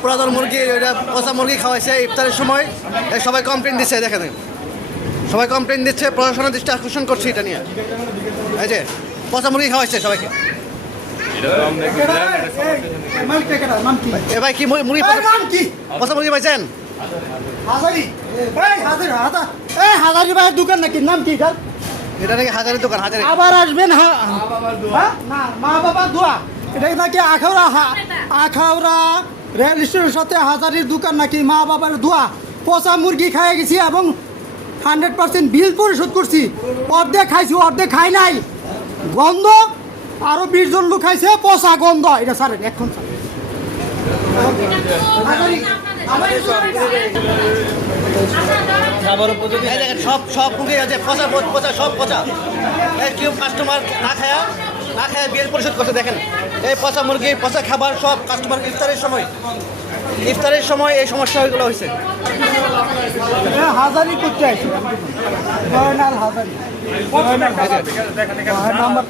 পুরাতন মুরগি, পচা মুরগি খাওয়াইছে ইফতারের সময়। সবাই কমপ্লেন দিচ্ছে, দেখেন সবাই কমপ্লেন দিচ্ছে, প্রশাসনের দৃষ্টি আকর্ষণ করছে এটা নিয়ে। এই যে পচা মুরগি খাওয়াইছে সবাইকে। এ ভাই কি মুরগি পচা মুরগি পাইছেন? হাজারি ভাইয়ের দোকান নাকি? নাম কি? এটা নাকি হাজারের দোকান। হাজারি আবার আসবেন। মা বাবা দোয়া, এটা নাকি আখাউড়া রেল স্টেশনের সাথে হাজারির দোকান নাকি মা বাবার দোয়া। পচা মুরগি খাই গেছি এবং 100% বিল পরিশোধ করছি। অর্ধেক খাইছি, অর্ধেক খাই নাই। গন্ধ আরো 20 জন লোক খাইছে, পচা গন্ধ। এটা স্যার এখন সব মুরগি আছে পচা পচা, সব পচা। কেউ কাস্টমার না খায়া বিল পরিশোধ করছে। দেখেন এই পচা মুরগি, পচা খাবার সব কাস্টমার ইফতারের সময় এই সমস্যা ওইগুলো হয়েছে। হাজারি করতে আসি হাজারি নাম্বার